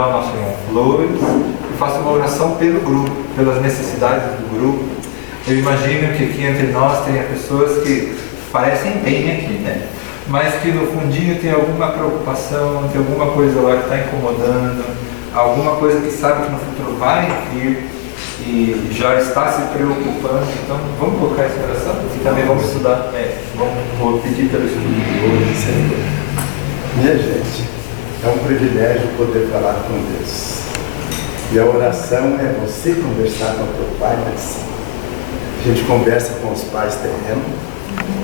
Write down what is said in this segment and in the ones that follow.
hospital Nossa Senhora Flores e faço uma oração pelo grupo, pelas necessidades do grupo. Eu imagino que aqui entre nós tenha pessoas que parecem bem aqui, né? Mas que no fundinho tem alguma preocupação, tem alguma coisa lá que está incomodando, alguma coisa que sabe que no futuro vai vir e já está se preocupando. Então vamos colocar essa oração e também vamos estudar, vou pedir pelo estudo de hoje. Senhor, minha gente, é um privilégio poder falar com Deus. E a oração é você conversar com o teu Pai lá de cima. A gente conversa com os pais terrenos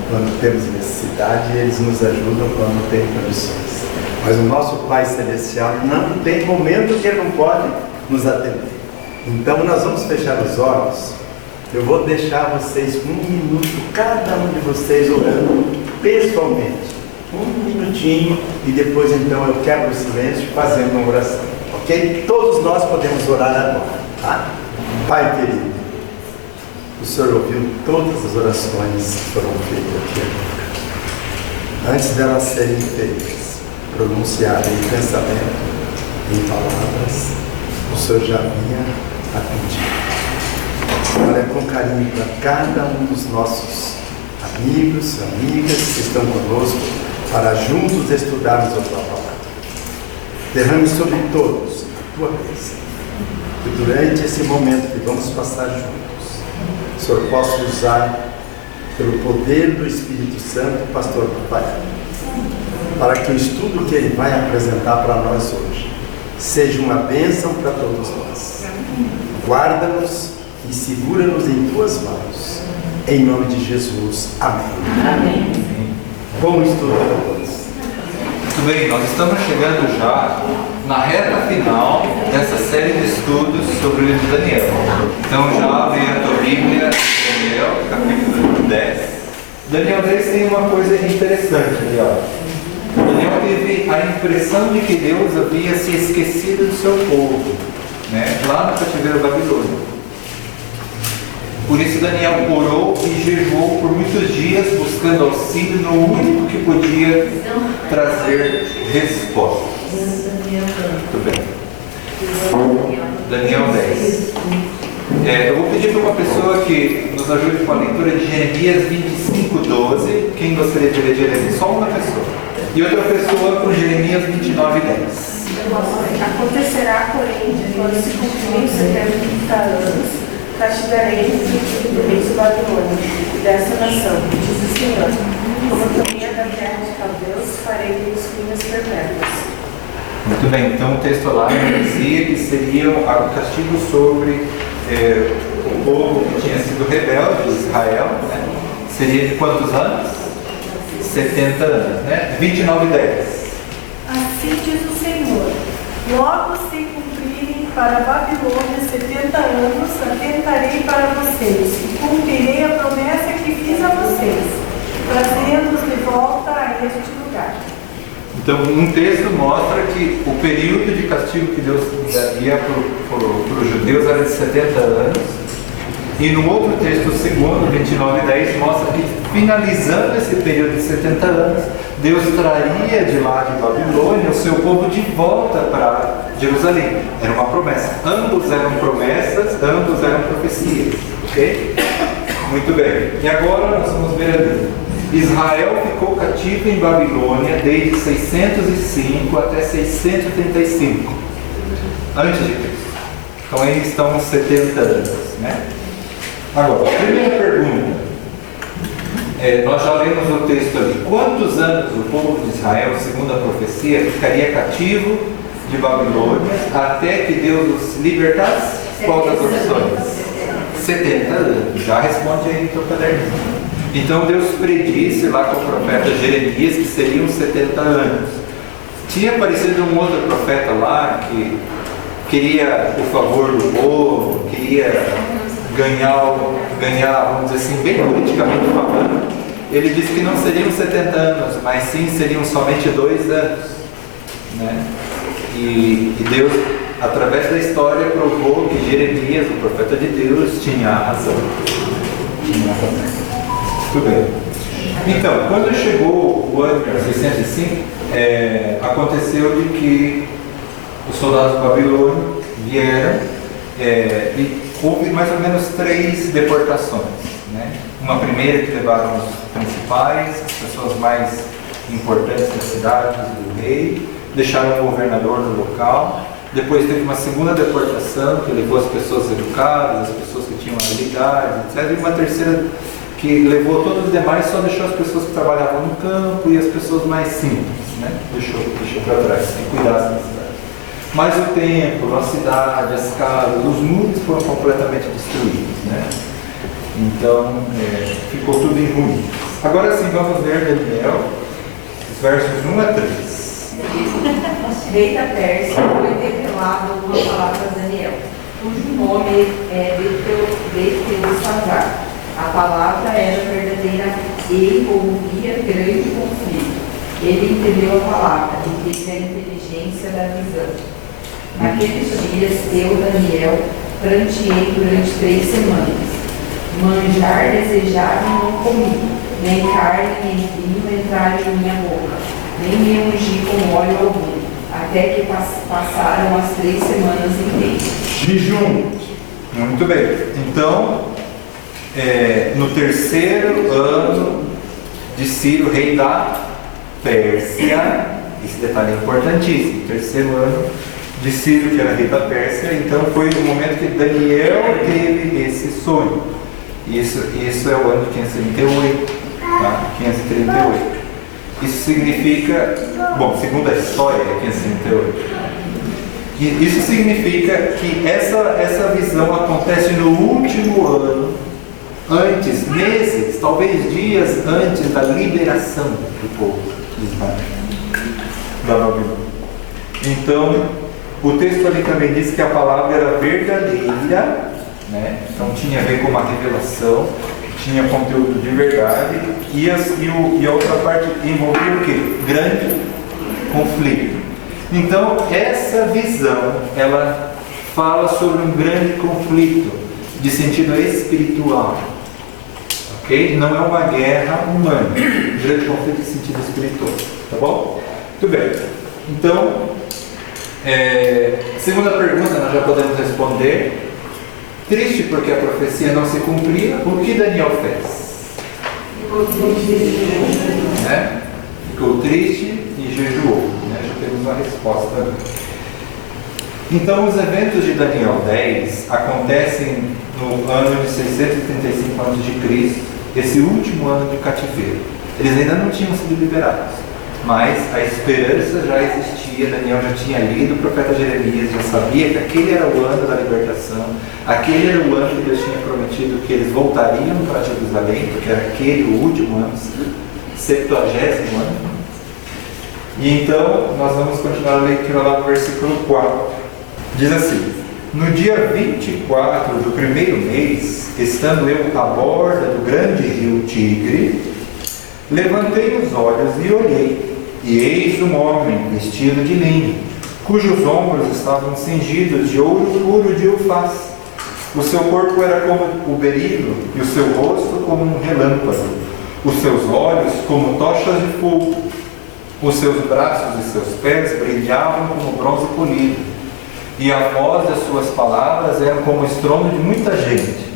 quando temos necessidade e eles nos ajudam quando não tem condições. Mas o nosso Pai Celestial não tem momento que Ele não pode nos atender. Então nós vamos fechar os olhos. Eu vou deixar vocês 1 minuto, cada um de vocês orando pessoalmente. 1 minutinho e depois então eu quebro o silêncio fazendo uma oração. Ok? Todos nós podemos orar agora, tá? Pai querido, o Senhor ouviu todas as orações que foram feitas aqui agora. Antes delas serem feitas, pronunciadas em pensamento, em palavras, o Senhor já vinha atendido. Olha com carinho para cada um dos nossos amigos, amigas que estão conosco, para juntos estudarmos a Tua palavra. Derrame sobre todos a Tua bênção. Que durante esse momento que vamos passar juntos, o Senhor possa usar, pelo poder do Espírito Santo, o pastor Rafael, para que o estudo que ele vai apresentar para nós hoje seja uma bênção para todos nós. Guarda-nos e segura-nos em Tuas mãos. Em nome de Jesus. Amém. Amém. Bom estudo a todos. Muito bem, nós estamos chegando já na reta final dessa série de estudos sobre o livro de Daniel. Então já abre a tua Bíblia, Daniel, capítulo 10. Daniel 10 tem uma coisa interessante ali, ó. Daniel teve a impressão de que Deus havia se esquecido do seu povo, né? Lá no cativeiro babilônico. Por isso Daniel orou e jejuou por muitos dias, buscando auxílio no único que podia trazer respostas. Muito bem. Daniel 10. Eu vou pedir para uma pessoa que nos ajude com a leitura de Jeremias 25:12. Quem gostaria de ler Jeremias? Só uma pessoa. E outra pessoa com Jeremias 29:10. Acontecerá, porém, quando se cumprirem os 70 anos, castigarei o rei de Babilônia e dessa nação, diz o Senhor. Como também a da terra de Caldeus, farei os crimes perpétuos. Muito bem, então o texto lá dizia que seria o castigo sobre o povo que tinha sido rebelde, Israel, né? Seria de quantos anos? 70 anos, né? 29:10. Assim diz o Senhor, logo se cumprirem para a Babilônia 70 anos, atentarei para vocês e cumprirei a promessa que fiz a vocês, trazendo-os de volta a este lugar. Então, um texto mostra que o período de castigo que Deus daria para os judeus era de 70 anos. E no outro texto, o segundo, 29:10, mostra que finalizando esse período de 70 anos, Deus traria de lá de Babilônia o seu povo de volta para Jerusalém. Era uma promessa. Ambos eram promessas, ambos eram profecias. Ok? Muito bem. E agora nós vamos ver ali. Israel ficou cativo em Babilônia desde 605 até 635 antes de Cristo. Então eles estão uns 70 anos, né? Agora, a primeira pergunta, nós já lemos o texto ali. Quantos anos o povo de Israel, segundo a profecia, ficaria cativo de Babilônia até que Deus os libertasse? Qual das opções? 70 anos. Já responde aí no teu caderninho. Então Deus predisse lá com o profeta Jeremias que seriam 70 anos. Tinha aparecido um outro profeta lá que queria o favor do povo, queria ganhar, vamos dizer assim, bem politicamente falando. Ele disse que não seriam 70 anos, mas sim seriam somente 2 anos, né? E Deus, através da história, provou que Jeremias, o profeta de Deus, tinha razão. Muito bem. Então, quando chegou o ano 605, aconteceu de que os soldados babilônicos vieram e houve mais ou menos 3 deportações, né? Uma primeira que levaram os principais, as pessoas mais importantes das cidades do rei, deixaram o governador no local. Depois teve uma segunda deportação que levou as pessoas educadas, as pessoas que tinham habilidade, etc. E uma terceira que levou todos os demais, só deixou as pessoas que trabalhavam no campo e as pessoas mais simples, né? Deixou para trás, sem cuidar da cidade. Mas o templo, a cidade, as casas, os muros foram completamente destruídos, né? Então, ficou tudo em ruínas. Agora sim, vamos ler Daniel, os versos 1 a 3. Rei da Pérsia foi revelado uma palavra a Daniel, cujo nome é Beltesazar. A palavra era verdadeira e envolvia grande conflito. Ele entendeu a palavra e teve a inteligência da visão. Naqueles dias, eu, Daniel, pranteei durante 3 semanas. Manjar desejava e não comi, nem carne nem vinho entraram em minha boca, nem me ungi com óleo algum, até que passaram as 3 semanas inteiras. Jejum. Muito bem. Então, no 3º ano de Ciro, rei da Pérsia, esse detalhe é importantíssimo, 3º ano de Ciro, que era rei da Pérsia, então foi o momento que Daniel teve esse sonho. Isso é o ano de 538, tá? 538. Isso significa, bom, segundo a história, é 538. E isso significa que essa visão acontece no último ano, antes, meses, talvez dias antes da liberação do povo de Israel, da Babilônia. Então, o texto ali também diz que a palavra era verdadeira, né? Então tinha a ver com uma revelação, tinha conteúdo de verdade, e a outra parte envolvia o quê? Grande conflito. Então essa visão, ela fala sobre um grande conflito de sentido espiritual, ok? Não é uma guerra humana, um grande conflito de sentido espiritual, tá bom? Muito bem. Então, a segunda pergunta nós já podemos responder. Triste porque a profecia não se cumpria, o que Daniel fez? Ficou triste e jejuou. Já temos uma resposta. Então, os eventos de Daniel 10 acontecem no ano de 635 a.C., esse último ano de cativeiro. Eles ainda não tinham sido liberados, mas a esperança já existia. Daniel já tinha lido o profeta Jeremias, já sabia que aquele era o ano da libertação, aquele era o ano que Deus tinha prometido que eles voltariam para Jerusalém, porque era aquele o último ano, 70º ano. E então nós vamos continuar a leitura lá no versículo 4. Diz assim: no dia 24 do primeiro mês, estando eu à borda do grande rio Tigre, levantei os olhos e olhei, e eis um homem vestido de linho, cujos ombros estavam cingidos de ouro puro de Ufaz. O seu corpo era como o berilo, e o seu rosto como um relâmpago, os seus olhos como tochas de fogo, os seus braços e seus pés brilhavam como bronze polido, e a voz das suas palavras era como o estrondo de muita gente.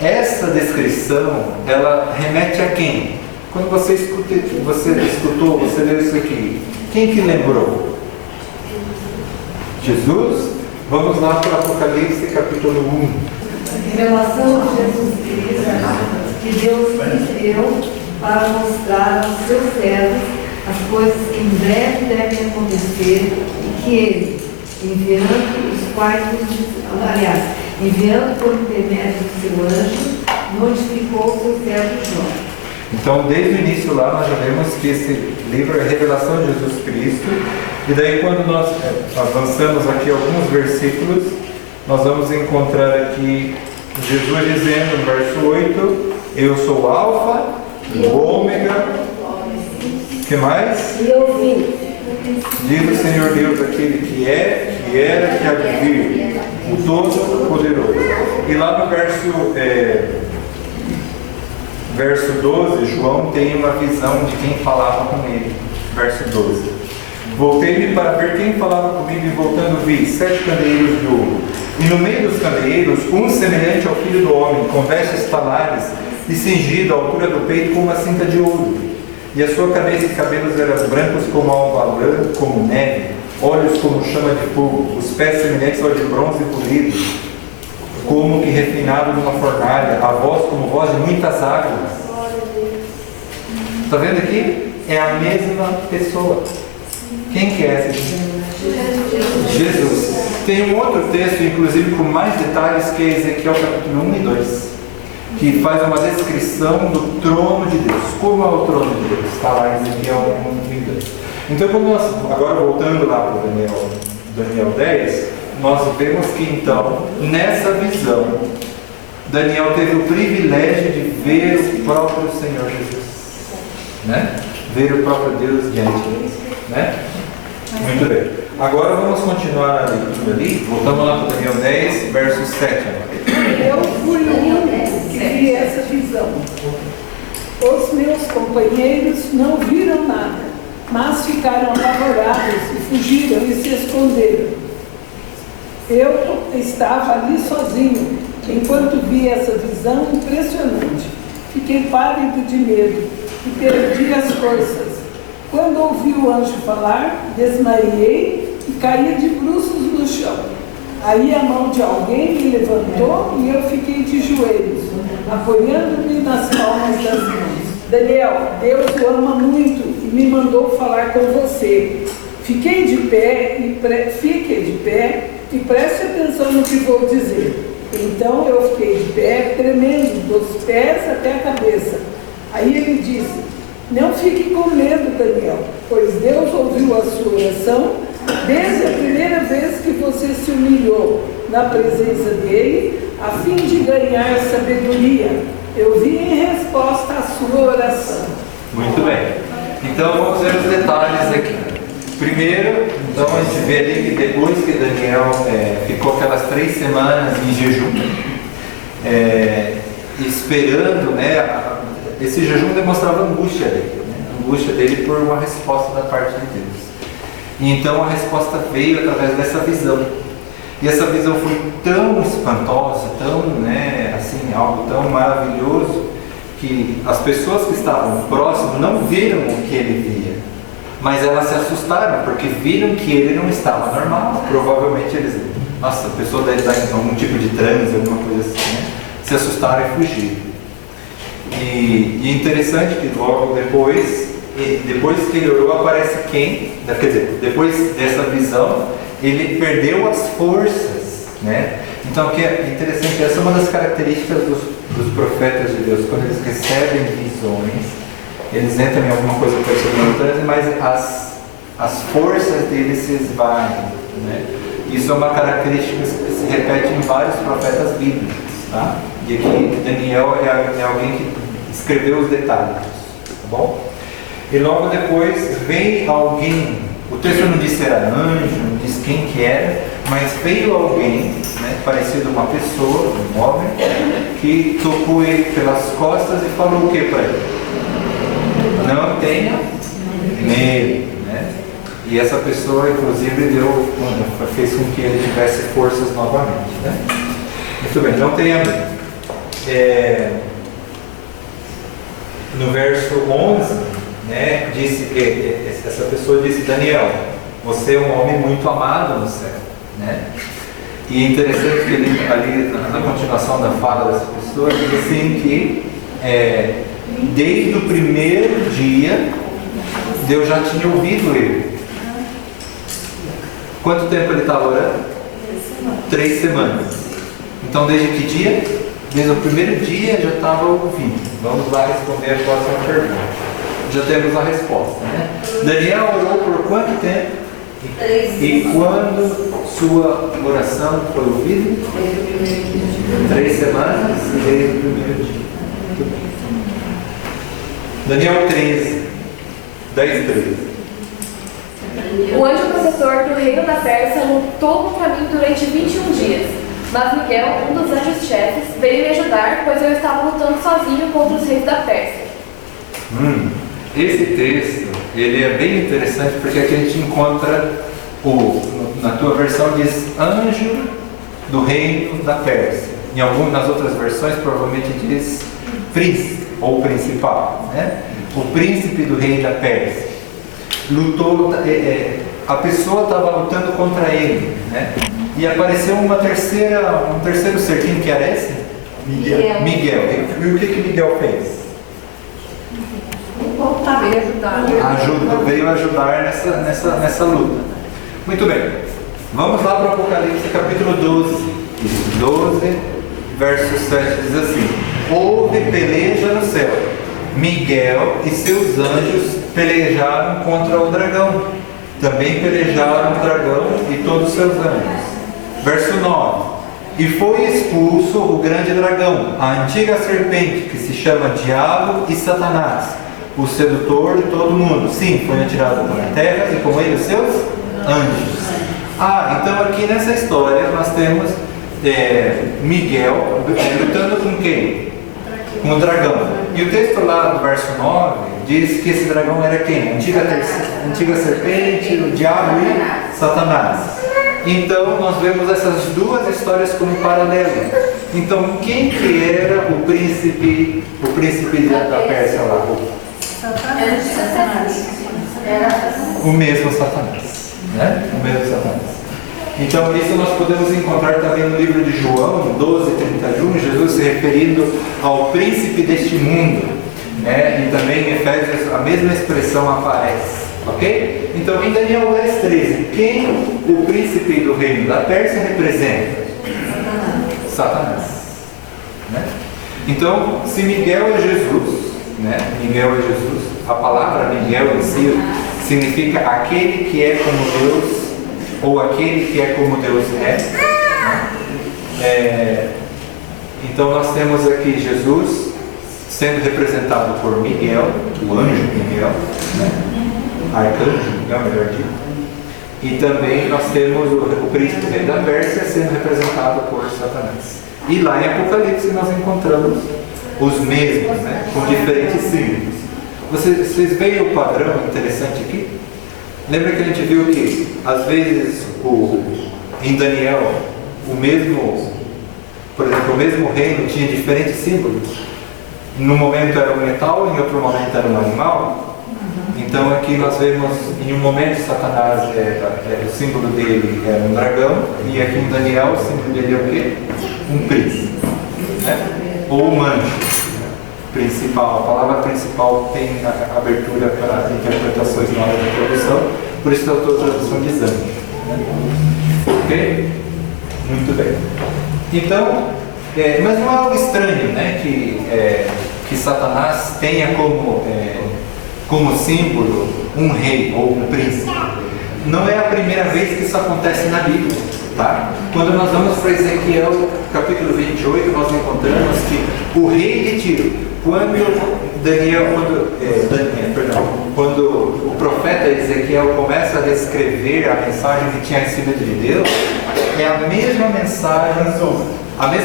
Essa descrição, ela remete a quem? Quando você escutou, você leu isso aqui, quem que lembrou? Jesus? Vamos lá para Apocalipse capítulo 1. A revelação de Jesus Cristo, que Deus criou para mostrar aos seus servos as coisas que em breve devem acontecer, e que Ele, enviando os quais, enviando por intermédio do seu anjo, notificou o seu servo João. Então, desde o início lá, nós já vemos que esse livro é a revelação de Jesus Cristo. E daí, quando nós avançamos aqui alguns versículos, nós vamos encontrar aqui Jesus dizendo no verso 8: eu sou o Alfa e o Ômega. O que mais? Diz o Senhor Deus, aquele que é, que era, que há de vir, o Todo-Poderoso. E lá no verso 12, João tem uma visão de quem falava com ele. Verso 12. Voltei-me para ver quem falava comigo e voltando vi 7 candeeiros de ouro. E no meio dos candeeiros, um semelhante ao filho do homem, com vestes talares e cingido à altura do peito com uma cinta de ouro. E a sua cabeça e cabelos eram brancos como alvalã, como neve, olhos como chama de fogo, os pés semelhantes ao de bronze polido, como que refinado numa fornalha, a voz como voz de muitas águas. Está vendo aqui? É a mesma pessoa. Quem que é esse? Jesus. Tem um outro texto, inclusive com mais detalhes, que é Ezequiel capítulo 1 e 2, que faz uma descrição do trono de Deus. Como é o trono de Deus? Está lá em Ezequiel 1 e 2. Então, quando nós, agora voltando lá para Daniel 10, nós vemos que então, nessa visão, Daniel teve o privilégio de ver o próprio Senhor Jesus, né? Ver o próprio Deus diante dele, né? Muito bem. Agora vamos continuar a leitura ali. Voltamos lá para Daniel 10, verso 7. Eu fui o único que vi essa visão. Os meus companheiros não viram nada, mas ficaram apavorados e fugiram e se esconderam. Eu estava ali sozinho, enquanto vi essa visão impressionante. Fiquei pálido de medo e perdi as forças. Quando ouvi o anjo falar, desmaiei e caí de bruços no chão. Aí a mão de alguém me levantou e eu fiquei de joelhos, apoiando-me nas palmas das mãos. Daniel, Deus o ama muito e me mandou falar com você. Fique de pé e preste atenção no que vou dizer. Então eu fiquei de pé, tremendo, dos pés até a cabeça. Aí ele disse: não fique com medo, Daniel, pois Deus ouviu a sua oração desde a primeira vez que você se humilhou na presença dele, a fim de ganhar sabedoria. Eu vim em resposta à sua oração. Muito bem. Então vamos ver os detalhes aqui. Primeiro, então a gente vê ali que depois que Daniel ficou aquelas 3 semanas em jejum, esperando, né? Esse jejum demonstrava a angústia dele, né? A angústia dele por uma resposta da parte de Deus. E então a resposta veio através dessa visão. E essa visão foi tão espantosa, tão, assim, algo tão maravilhoso, que as pessoas que estavam próximas não viram o que ele via, mas elas se assustaram, porque viram que ele não estava normal. Provavelmente eles, nossa, a pessoa deve estar em algum tipo de transe, alguma coisa assim, né? Se assustaram e fugiram. E interessante que logo depois que ele orou, aparece quem? Quer dizer, depois dessa visão, ele perdeu as forças, né? Então, o que é interessante, essa é uma das características dos profetas de Deus. Quando eles recebem visões, eles entram em alguma coisa parecida, mas as forças deles se esvaem, né? Isso é uma característica que se repete em vários profetas bíblicos, tá? E aqui Daniel é alguém que escreveu os detalhes, tá bom? E logo depois vem alguém, o texto não diz se era anjo, não diz quem que era, mas veio alguém, né, parecido a uma pessoa, um homem, que tocou ele pelas costas e falou o que para ele? Não tenha medo, né? E essa pessoa, inclusive, fez com que ele tivesse forças novamente, né? Muito bem, não tenha medo. No verso 11, né, essa pessoa disse: Daniel, você é um homem muito amado no céu, né? E é interessante que ele, ali na continuação da fala dessa pessoa, diz assim que desde o primeiro dia Deus já tinha ouvido ele. Quanto tempo ele estava orando? 3 semanas. Então desde que dia? Desde o primeiro dia já estava ouvindo. Vamos lá responder a próxima pergunta. Já temos a resposta, né? Daniel orou por quanto tempo? 3 E quando sua oração foi ouvida? 3 semanas e desde o primeiro dia. Muito bem. Daniel 13, 10 e 13. O anjo protetor do reino da Pérsia lutou contra mim durante 21 dias. Mas Miguel, um dos anjos-chefes, veio me ajudar, pois eu estava lutando sozinho contra os reis da Pérsia. Esse texto ele é bem interessante porque aqui a gente encontra, na tua versão diz anjo do reino da Pérsia. Em algumas outras versões provavelmente diz príncipe ou principal, né? O príncipe do reino da Pérsia. Lutou, a pessoa estava lutando contra ele, né? E apareceu um terceiro ser. Quem que era esse? Miguel. E o que Miguel fez? Veio ajudar nessa luta. Muito bem. Vamos lá para o Apocalipse capítulo 12, verso 7 diz assim: houve peleja no céu. Miguel e seus anjos pelejaram contra o dragão. Também pelejaram o dragão e todos os seus anjos. Verso 9: e foi expulso o grande dragão, a antiga serpente, que se chama Diabo e Satanás, o sedutor de todo mundo. Sim, foi atirado para a terra e com ele os seus anjos. Então aqui nessa história nós temos Miguel lutando com quem? Com o dragão. E o texto lá do verso 9 diz que esse dragão era quem? Antiga serpente, o diabo e Satanás. Então nós vemos essas duas histórias como paralelas. Então quem que era o príncipe da Pérsia lá? O mesmo Satanás, né? O mesmo Satanás. Então isso nós podemos encontrar também no livro de João 12:31, Jesus se referindo ao príncipe deste mundo, né? E também em Efésios a mesma expressão aparece, ok? Então em Daniel 10:13, quem o príncipe do reino da Pérsia representa? Satanás, né? Então se Miguel é Jesus, né? Miguel é Jesus, a palavra Miguel em si significa aquele que é como Deus, ou aquele que é como Deus é. Então nós temos aqui Jesus sendo representado por Miguel, o anjo Miguel, né? Arcanjo Miguel, melhor dito. E também nós temos o príncipe da Pérsia sendo representado por Satanás. E lá em Apocalipse nós encontramos os mesmos, né? Com diferentes símbolos. Vocês veem o padrão interessante aqui? Lembra que a gente viu que, às vezes, em Daniel, por exemplo, o mesmo reino tinha diferentes símbolos. No momento era um metal, em outro momento era um animal. Então aqui nós vemos, em um momento Satanás, o símbolo dele era um dragão, e aqui em Daniel o símbolo dele é o quê? Um príncipe, né? Ou um anjo. Principal, a palavra principal tem a abertura para interpretações na hora da tradução, por isso eu estou tradução de anjo, né? Ok? Muito bem. Então, mas não é algo estranho, né? Que Satanás tenha como símbolo um rei ou um príncipe. Não é a primeira vez que isso acontece na Bíblia, tá? Quando nós vamos para Ezequiel capítulo 28, nós encontramos que o rei de Tiro, quando o profeta Ezequiel começa a descrever a mensagem que tinha sido de Deus, é a mesma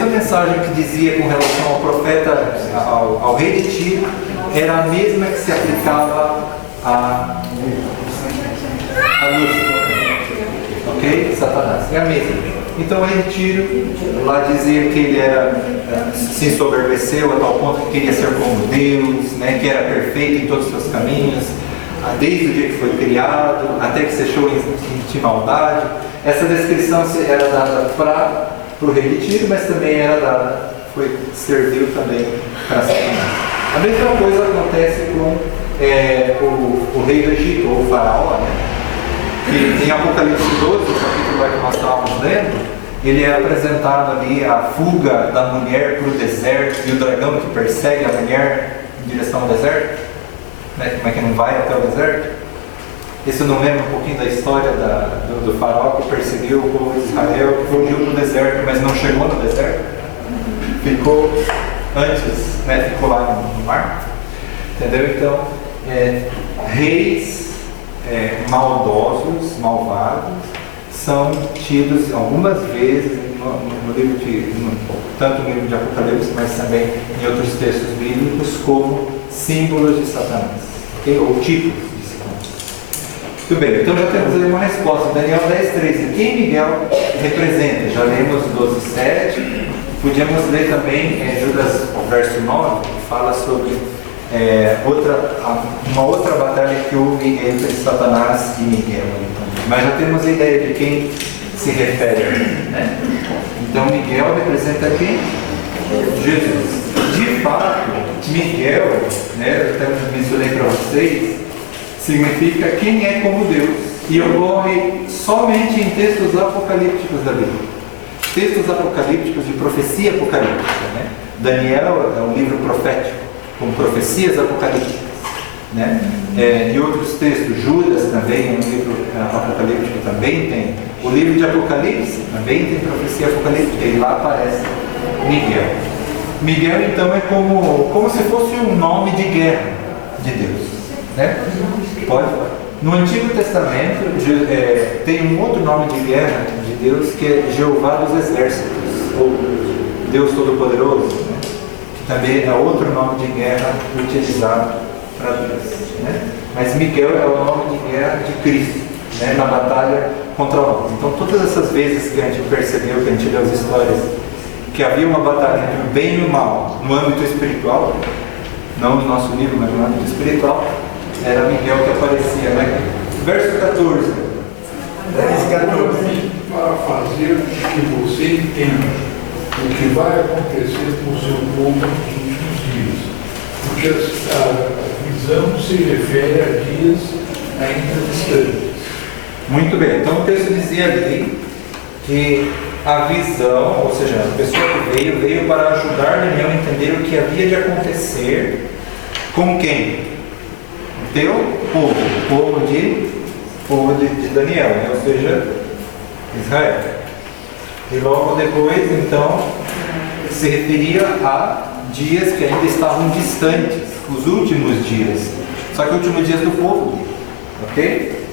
mensagem que dizia com relação ao profeta, ao rei de Tiro, era a mesma que se aplicava a Lúcifer, ok? Satanás, é a mesma. Então o rei de Tiro lá dizia que ele se ensoberbeceu a tal ponto que queria ser como Deus, né, que era perfeito em todos os seus caminhos, desde o dia que foi criado, até que se achou em maldade. Essa descrição era dada para o rei de Tiro, mas também serviu também para Satanás. A mesma coisa acontece com o rei do Egito, ou o faraó, né? Que em Apocalipse 12, o capítulo que nós estávamos lendo, ele é apresentado ali a fuga da mulher para o deserto e o dragão que persegue a mulher em direção ao deserto, né? Como é que não vai até o deserto? Isso não lembra um pouquinho da história do faraó que perseguiu o povo de Israel, que fugiu para o deserto, mas não chegou no deserto? Ficou antes, né? Ficou lá no mar. Entendeu? Então, reis maldosos, malvados, são tidos algumas vezes no livro tanto no livro de Apocalipse, mas também em outros textos bíblicos, como símbolos de Satanás, okay? Ou tipos de Satanás. Muito bem, então já temos aí uma resposta. Daniel 10:3. Quem Miguel representa? Já lemos 12:7. Podíamos ler também Judas, verso 9, que fala sobre uma outra batalha que houve entre Satanás e Miguel. Então. Mas já temos a ideia de quem se refere a ele, né? Então Miguel representa quem? Jesus. De fato, Miguel, né, eu até mencionei para vocês, significa quem é como Deus. E ocorre somente em textos apocalípticos da Bíblia. Textos apocalípticos de profecia apocalíptica, né? Daniel é um livro profético, com profecias apocalípticas, né? E outros textos, Judas também é um livro apocalíptico, também tem. O livro de Apocalipse também tem profecia apocalíptica, e lá aparece Miguel. Miguel, então, é como se fosse um nome de guerra de Deus, né? Pode? No Antigo Testamento tem um outro nome de guerra de Deus, que é Jeová dos Exércitos, ou Deus Todo-Poderoso, né? Que também é outro nome de guerra utilizado para Deus, né? Mas Miguel é o nome de guerra de Cristo, né? Na batalha contra o mal. Então, todas essas vezes que a gente percebeu, que a gente leu as histórias, que havia uma batalha entre o bem e o mal no âmbito espiritual, não no nosso nível, mas no âmbito espiritual, era Miguel que aparecia, né? Verso 14. 10:14. Para fazer que você entenda o que vai acontecer com o seu povo nos últimos dias. Porque a visão se refere a dias ainda distantes. Muito bem, então o texto dizia ali que a visão, ou seja, a pessoa que veio para ajudar Daniel a entender o que havia de acontecer com quem? O teu povo, o povo de Daniel, né? Ou seja, Israel. E logo depois, então, se referia a dias que ainda estavam distantes, os últimos dias. Só que últimos dias do povo, ok?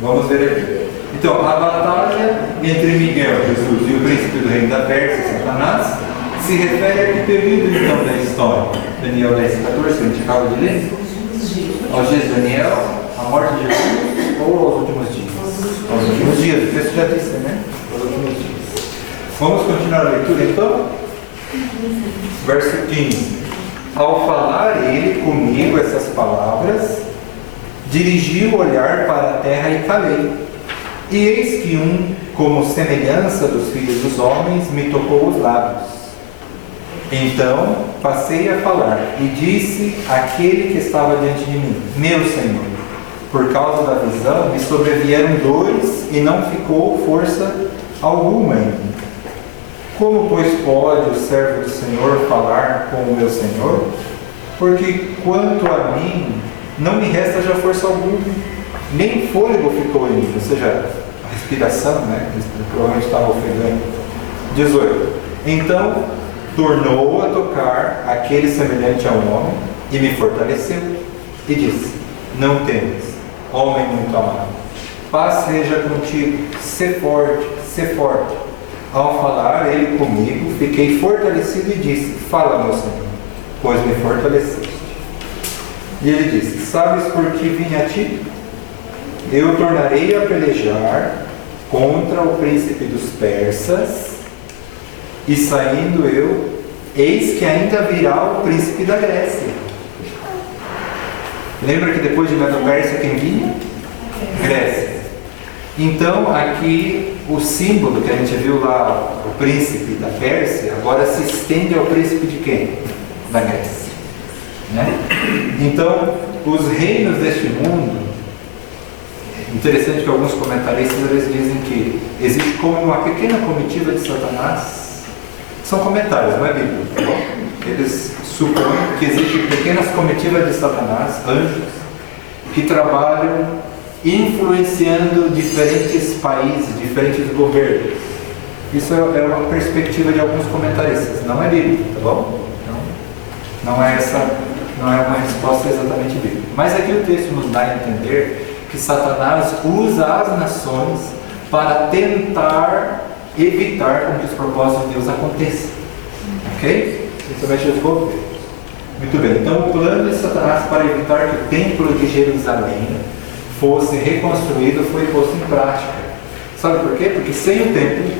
Vamos ver aqui. Então, a batalha entre Miguel, Jesus, e o príncipe do reino da Pérsia, Satanás, se refere a que período então da história? Daniel 10:14, que a gente acaba de ler? Aos dias de Daniel, a morte de Jesus, ou aos últimos dias? Aos últimos dias, o texto já disse, né? Aos últimos dias. Vamos continuar a leitura então? Verso 15. Ao falar ele comigo essas palavras, dirigi o olhar para a terra e calei. E eis que como semelhança dos filhos dos homens, me tocou os lábios. Então passei a falar e disse àquele que estava diante de mim: Meu Senhor, por causa da visão me sobrevieram dores e não ficou força alguma em mim. Como, pois, pode o servo do Senhor falar com o meu Senhor? Porque quanto a mim, não me resta já força alguma, nem fôlego ficou em mim, ou seja, a respiração, né? Provavelmente estava ofegante. 18. Então tornou a tocar aquele semelhante a um homem e me fortaleceu e disse: Não temas, homem muito amado, paz seja contigo, sê forte, sê forte. Ao falar ele comigo, fiquei fortalecido e disse: Fala, meu Senhor, pois me fortaleceste. E ele disse: Sabes por que vim a ti? Eu tornarei a pelejar contra o príncipe dos persas, e saindo eu, eis que ainda virá o príncipe da Grécia. Lembra que depois de Medo-Pérsia quem vinha? Grécia. Então aqui o símbolo que a gente viu lá, o príncipe da Pérsia, agora se estende ao príncipe de quem? Da Grécia, né? Então os reinos deste mundo, interessante que alguns comentaristas eles dizem que existe como uma pequena comitiva de Satanás. São comentários, não é Bíblia, tá bom? Eles supõem que existem pequenas comitivas de Satanás, anjos, que trabalham influenciando diferentes países, diferentes governos. Isso é uma perspectiva de alguns comentaristas, não é bíblico, tá bom? Então, não é uma resposta exatamente bíblica. Mas aqui o texto nos dá a entender que Satanás usa as nações para tentar evitar com que os propósitos de Deus aconteçam. Ok? Principalmente os governos. Muito bem, então o plano de Satanás para evitar que o templo de Jerusalém fosse reconstruído foi posto em prática. Sabe por quê? Porque sem o templo,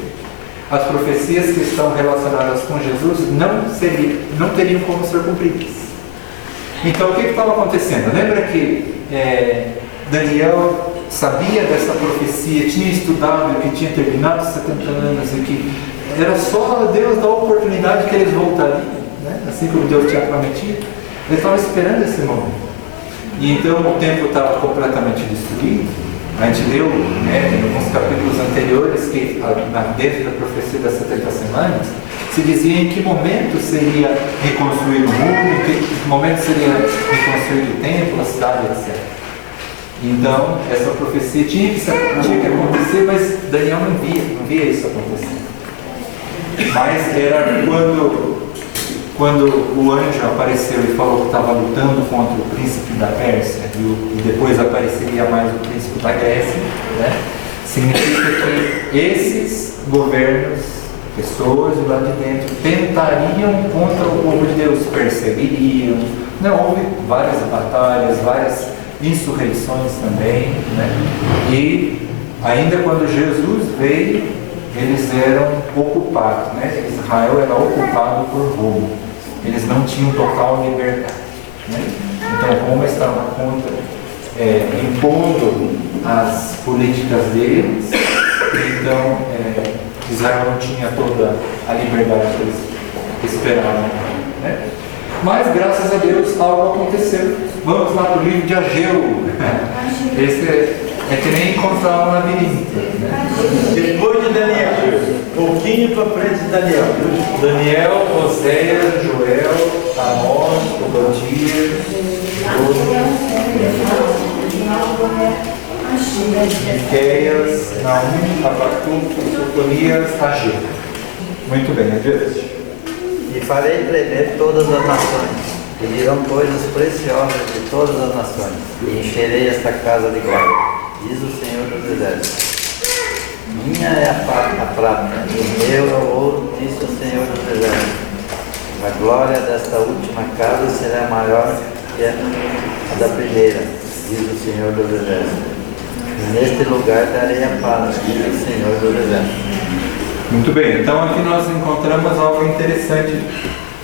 as profecias que estão relacionadas com Jesus não teriam como ser cumpridas. Então, o que estava acontecendo? Lembra que Daniel sabia dessa profecia, tinha estudado, que tinha terminado os 70 anos e que era só Deus dar a oportunidade que eles voltariam, né? Assim como Deus tinha prometido. Ele estava esperando esse momento. E então o templo estava completamente destruído. A gente leu, né, em alguns capítulos anteriores que dentro da profecia das 70 semanas se dizia em que momento seria reconstruído o mundo, em que momento seria reconstruído o templo, a cidade, etc. Então, essa profecia tinha que acontecer, mas Daniel não via isso acontecer. Mas era quando o anjo apareceu e falou que estava lutando contra o príncipe da Pérsia e depois apareceria mais o príncipe da Grécia, né? Significa que esses governos, pessoas lá de dentro, tentariam contra o povo de Deus, perseguiriam. Não, houve várias batalhas, várias insurreições também, né? E ainda quando Jesus veio, eles eram ocupados, né? Israel era ocupado por Roma. Eles não tinham total liberdade, né? Então Roma estava impondo as políticas deles. Então Israel não tinha toda a liberdade que eles esperavam, né? Mas graças a Deus algo aconteceu. Vamos lá para o livro de Ageu. Esse é que nem encontrar um labirinto, né? Depois de Daniel, um pouquinho para frente de Daniel. Daniel, Oséias, Joel, Amós, Obadias, Miqueias, Naum, Abacuque, Sofonias, Ageu. Muito bem, adiante. E farei tremer todas as nações, e dirão coisas preciosas de todas as nações, e encherei esta casa de glória, diz o Senhor dos Exércitos. Minha é a prata, e meu é o ouro, diz o Senhor dos Exércitos. A glória desta última casa será maior que a da primeira, diz o Senhor dos Exércitos. E neste lugar darei a paz, diz o Senhor dos Exércitos. Muito bem, então aqui nós encontramos algo interessante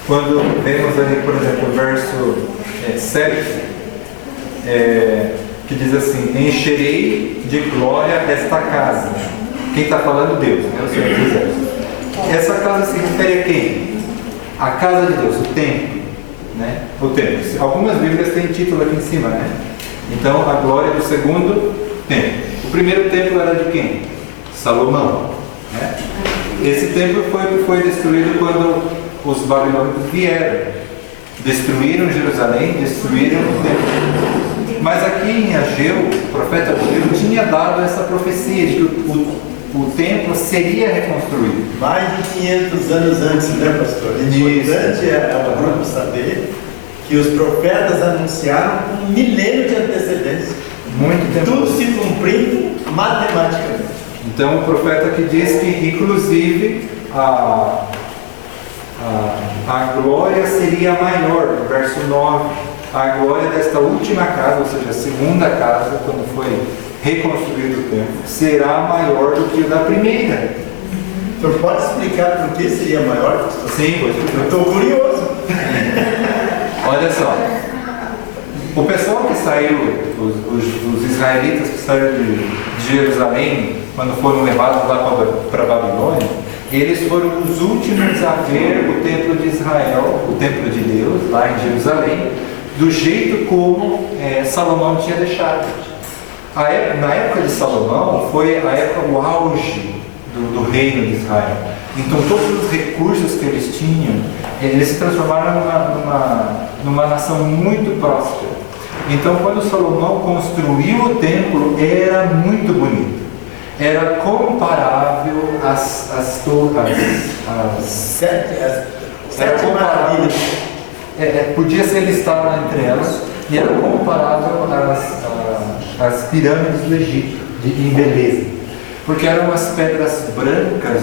quando vemos ali, por exemplo, o verso 7, que diz assim: encherei de glória esta casa. Quem está falando? Deus, né? O Senhor dos Exércitos. Essa casa se refere a quem? A casa de Deus, o templo, né? O templo. Algumas Bíblias têm título aqui em cima, né? Então, a glória do segundo templo. O primeiro templo era de quem? Salomão, né? Esse templo foi destruído quando os babilônicos vieram. Destruíram Jerusalém, destruíram o templo. Mas aqui em Ageu, o profeta Ageu tinha dado essa profecia de que o templo seria reconstruído. Mais de 500 anos antes, né, pastor? O importante é o grupo saber que os profetas anunciaram um milênio de antecedência. Muito tempo. Tudo se cumprindo matematicamente. Então o profeta aqui diz que, inclusive, a glória seria maior, no verso 9. A glória desta última casa, ou seja, a segunda casa, quando foi reconstruído o templo, será maior do que o da primeira. O senhor pode explicar por que seria maior, pastor? Sim, vou explicar. Eu estou curioso. Olha só, o pessoal que saiu, os israelitas que saíram de Jerusalém, quando foram levados lá para a Babilônia, eles foram os últimos a ver o templo de Israel, o templo de Deus, lá em Jerusalém, do jeito como Salomão tinha deixado. Na época de Salomão foi a época, o auge do reino de Israel. Então todos os recursos que eles tinham, eles se transformaram numa nação muito próspera. Então quando Salomão construiu o templo, era muito bonito. Era comparável às torres. Era comparável. Podia ser listado entre elas e era comparável às pirâmides do Egito, em beleza. Porque eram umas pedras brancas,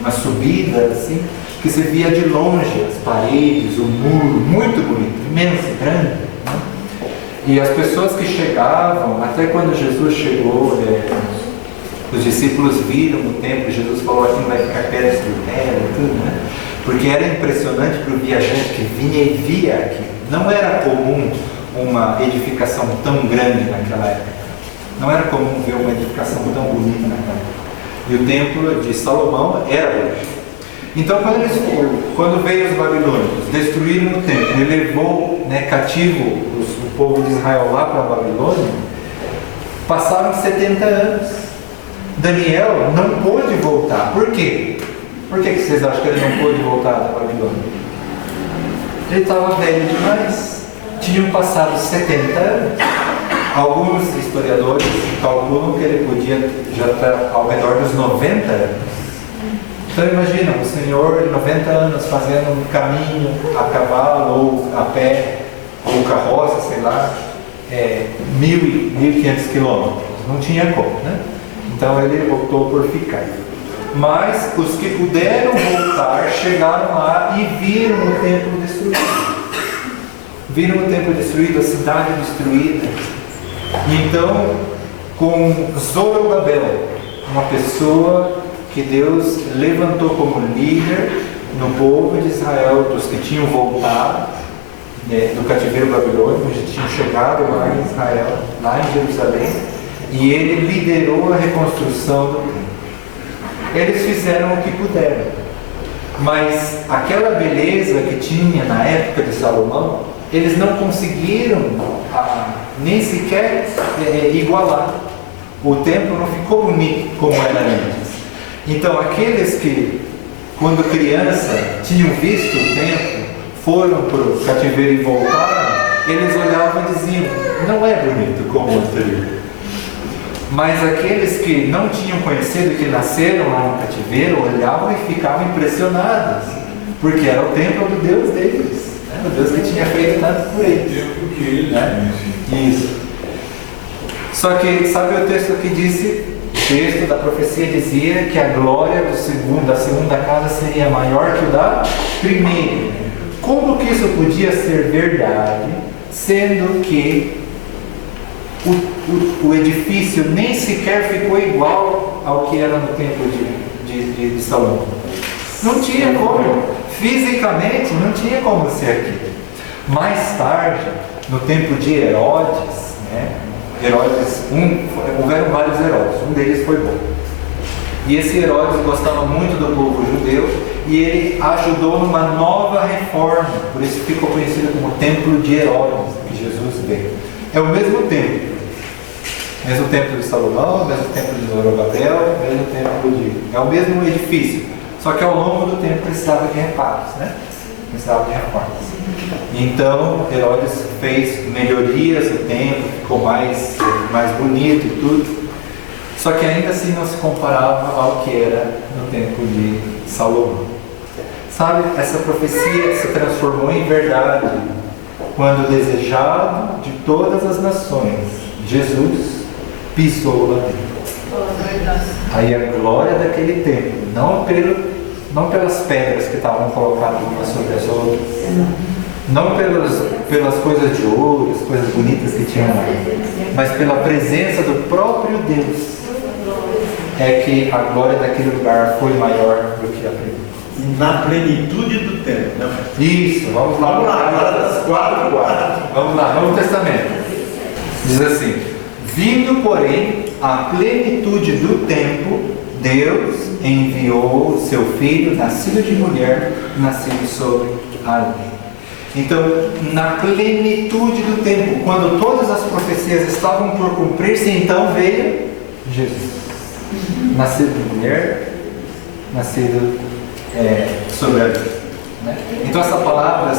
uma subida assim, que se via de longe as paredes, o muro, muito bonito, imenso, grande. Né? E as pessoas que chegavam, até quando Jesus chegou, os discípulos viram o templo, Jesus falou: aqui não vai ficar pedra sobre pedra e tudo, né? Porque era impressionante para o viajante que vinha e via aqui. Não era comum uma edificação tão grande naquela época. Não era comum ver uma edificação tão bonita naquela época. E o templo de Salomão era grande. Então, quando veio os babilônios, destruíram o templo e levou, né, cativo o povo de Israel lá para a Babilônia, passaram 70 anos. Daniel não pôde voltar. Por quê? Por que vocês acham que ele não pôde voltar da Babilônia? Ele estava velho demais. Tinham passado 70 anos. Alguns historiadores calculam que ele podia já estar ao redor dos 90 anos. Então imagina, o senhor de 90 anos fazendo um caminho a cavalo ou a pé ou carroça, sei lá, 1.500 quilômetros. Não tinha como, né? Então ele optou por ficar. Mas os que puderam voltar chegaram lá e viram o templo destruído. Viram o templo destruído, a cidade destruída. E então, com Zorobabel, uma pessoa que Deus levantou como líder no povo de Israel, dos que tinham voltado do cativeiro babilônico, que tinham chegado lá em Israel, lá em Jerusalém, e ele liderou a reconstrução do templo. Eles fizeram o que puderam, mas aquela beleza que tinha na época de Salomão, eles não conseguiram nem sequer igualar. O templo não ficou bonito como era antes. Então aqueles que, quando criança, tinham visto o templo, foram para o cativeiro e voltaram, eles olhavam e diziam: não é bonito como o anterior. Mas aqueles que não tinham conhecido, que nasceram lá no cativeiro, olhavam e ficavam impressionados, porque era o templo do Deus deles, né? O Deus que tinha feito tanto por eles. O templo que eles conheciam. Isso. Só que, sabe o texto que disse? O texto da profecia dizia que a glória da segunda casa seria maior que o da primeira. Como que isso podia ser verdade, sendo que o edifício nem sequer ficou igual ao que era no templo de Salomão? Não tinha como. Fisicamente não tinha como ser aquilo. Mais tarde, no tempo de Herodes, né? Houveram vários Herodes, um deles foi bom. E esse Herodes gostava muito do povo judeu e ele ajudou numa nova reforma, por isso ficou conhecido como Templo de Herodes, que Jesus veio. É o mesmo templo de Salomão, o mesmo templo de Zorobabel, é o mesmo edifício, só que ao longo do tempo precisava de reparos, né? Precisava de reformas. Então Herodes fez melhorias no templo, ficou mais bonito e tudo, só que ainda assim não se comparava ao que era no tempo de Salomão. Sabe, essa profecia se transformou em verdade quando o desejado de todas as nações, Jesus, pisou lá dentro. Aí a glória daquele templo, não pelas pedras que estavam colocadas umas sobre as outras, não pelas coisas de ouro, as coisas bonitas que tinham lá, mas pela presença do próprio Deus, é que a glória daquele lugar foi maior do que a primeira. Na plenitude do tempo, né? Isso, vamos lá. Agora das 4. Vamos lá, Novo Testamento. Diz assim: vindo, porém, a plenitude do tempo, Deus enviou o seu Filho, nascido de mulher, nascido sobre a lei. Então, na plenitude do tempo, quando todas as profecias estavam por cumprir-se, então veio Jesus, nascido de mulher, nascido sobre a lei, né? Então essa palavra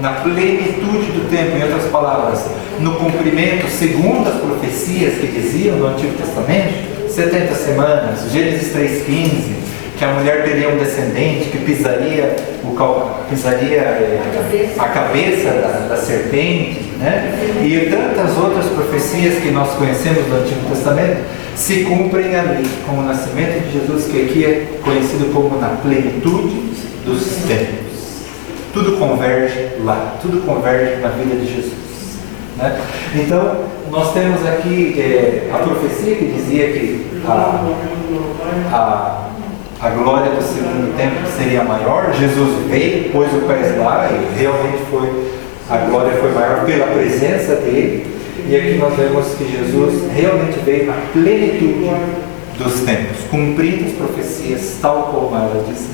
na plenitude do tempo, em outras palavras, no cumprimento segundo as profecias que diziam no Antigo Testamento, 70 semanas, Gênesis 3,15, que a mulher teria um descendente que pisaria a cabeça da serpente, né? E tantas outras profecias que nós conhecemos do Antigo Testamento se cumprem ali, com o nascimento de Jesus, que aqui é conhecido como na plenitude dos tempos. Tudo converge lá, tudo converge na vida de Jesus. né? Então, nós temos aqui a profecia que dizia que a glória do segundo templo seria maior. Jesus veio, pôs o pés lá e realmente a glória foi maior pela presença dele. E aqui nós vemos que Jesus realmente veio na plenitude dos tempos, cumprindo as profecias tal como elas dizem,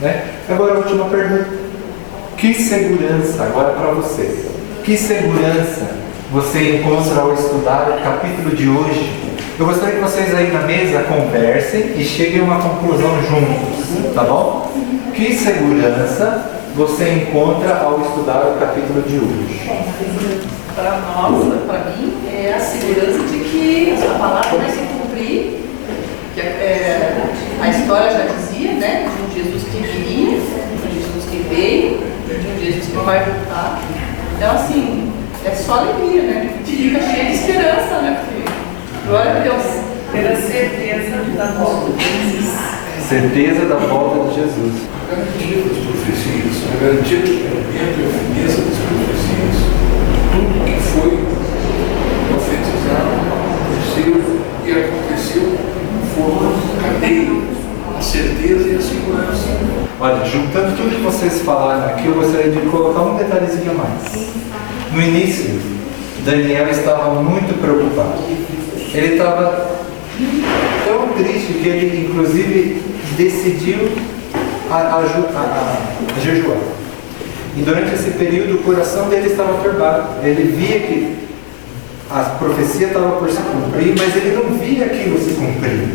né? Agora a última pergunta: que segurança, agora para vocês, que segurança você encontra ao estudar o capítulo de hoje? Eu gostaria que vocês aí na mesa conversem e cheguem a uma conclusão juntos, tá bom? Que segurança você encontra ao estudar o capítulo de hoje? Para nós, para mim, é a segurança de que a palavra vai se cumprir, que a história já dizia, né? De um Jesus que viria, de um Jesus que veio, de um Jesus que vai voltar. Então, assim, é só alegria, né? A gente fica cheio de esperança, né? Porque, glória a Deus. Ter a certeza da volta de Jesus. Certeza da volta de Jesus. A garantia das profecias, a garantia do cumprimento e a firmeza das profecias. Tudo que foi profetizado aconteceu e aconteceu formando cadeia, a certeza e a segurança. Olha, juntando tudo que vocês falaram aqui, eu gostaria de colocar um detalhezinho a mais. No início, Daniel estava muito preocupado. Ele estava tão triste que ele, inclusive, decidiu a jejuar. E durante esse período, o coração dele estava turbado. Ele via que a profecia estava por se cumprir, mas ele não via aquilo se cumprir.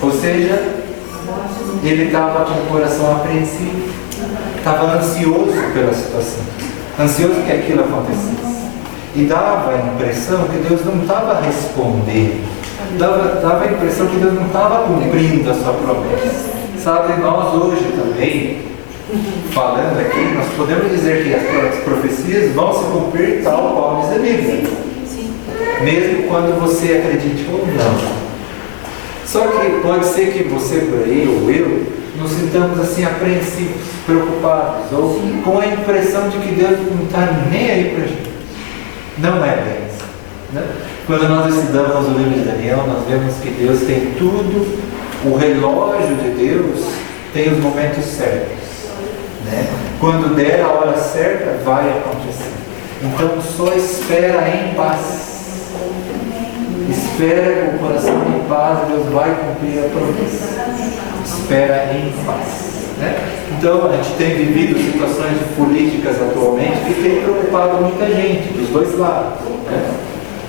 Ou seja, ele estava com o coração apreensivo, estava ansioso pela situação, ansioso que aquilo acontecesse. E dava a impressão que Deus não estava respondendo, dava a impressão que Deus não estava cumprindo a sua promessa. Sabe, nós hoje também, falando aqui, nós podemos dizer que as profecias vão se cumprir tal qual diz a Bíblia, mesmo quando você acredite ou não. Só que pode ser que você por aí, ou eu, nos sintamos assim apreensivos, preocupados, ou com a impressão de que Deus não está nem aí para a gente. Não é bem assim, né? Quando nós estudamos o livro de Daniel, nós vemos que Deus tem tudo, o relógio de Deus tem os momentos certos, né? Quando der a hora certa, vai acontecer. Então só espera em paz. Espera com o coração em paz, Deus vai cumprir a promessa. Espera em paz, né? Então, a gente tem vivido situações políticas atualmente que tem preocupado muita gente, dos dois lados, né?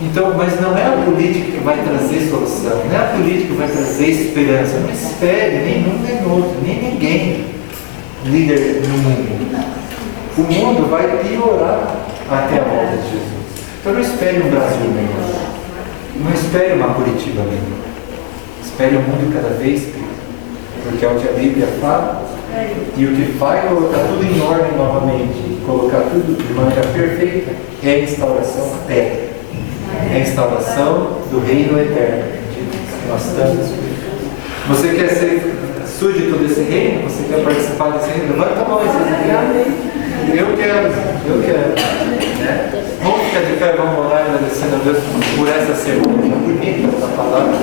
Então, mas não é a política que vai trazer solução, não é a política que vai trazer esperança. Não espere nenhum nem outro, nem ninguém líder no mundo. O mundo vai piorar até a volta de Jesus. Então, não espere um Brasil melhor. Não espere uma Curitiba melhor. Espere um mundo cada vez pior. Porque é o que a Bíblia fala. E o que vai colocar tudo em ordem novamente, colocar tudo de maneira perfeita, é a instauração da terra. É a instauração do reino eterno que nós tantos vivemos. Você quer ser súdito desse reino? Você quer participar desse reino? Levanta a mão e diz: eu quero. Né? Vamos ficar de pé, vamos orar agradecendo a Deus por essa semana bonita, essa palavra.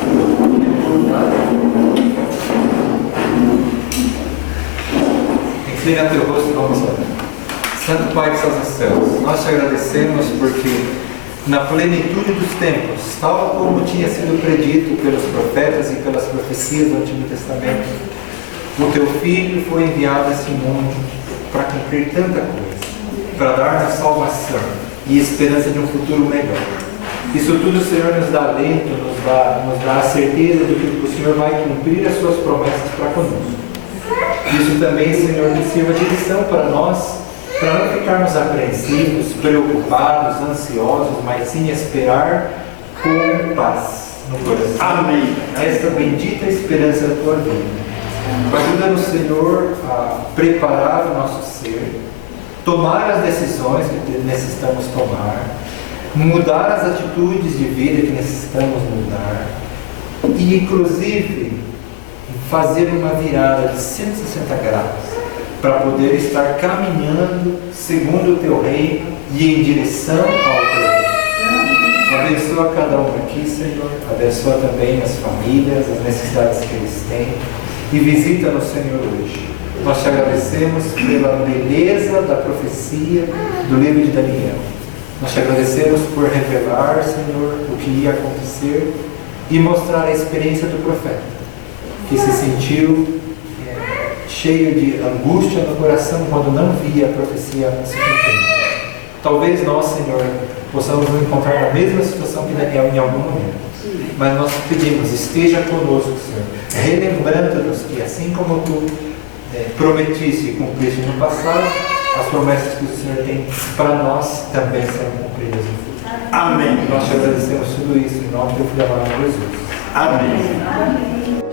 Inclina teu rosto e vamos orar. Santo Pai que estás nos céus, nós te agradecemos porque na plenitude dos tempos, tal como tinha sido predito pelos profetas e pelas profecias do Antigo Testamento, o teu Filho foi enviado a este mundo para cumprir tanta coisa, para dar-nos salvação e esperança de um futuro melhor. Isso tudo, Senhor, nos dá alento, nos dá a certeza de que o Senhor vai cumprir as suas promessas para conosco. Isso também, Senhor, nos sirva de lição para nós, para não ficarmos apreensivos, preocupados, ansiosos, mas sim esperar com paz no coração. Amém. Esta bendita esperança da tua vida. Ajuda-nos, Senhor, a preparar o nosso ser, tomar as decisões que necessitamos tomar, mudar as atitudes de vida que necessitamos mudar e, inclusive, fazer uma virada de 160 graus para poder estar caminhando segundo o teu reino e em direção ao teu reino. Abençoa cada um aqui, Senhor. Abençoa também as famílias, as necessidades que eles têm. E visita-nos, Senhor, hoje. Nós te agradecemos pela beleza da profecia do livro de Daniel. Nós te agradecemos por revelar, Senhor, o que ia acontecer e mostrar a experiência do profeta, que se sentiu cheio de angústia no coração quando não via a profecia se cumprindo. Talvez nós, Senhor, possamos nos encontrar na mesma situação que Daniel em algum momento. Mas nós pedimos, esteja conosco, Senhor, relembrando-nos que assim como tu prometiste e cumpriste no passado, as promessas que o Senhor tem para nós também serão cumpridas no futuro. Amém. Nós te agradecemos tudo isso em nome do Filho amado Jesus. Amém. Amém.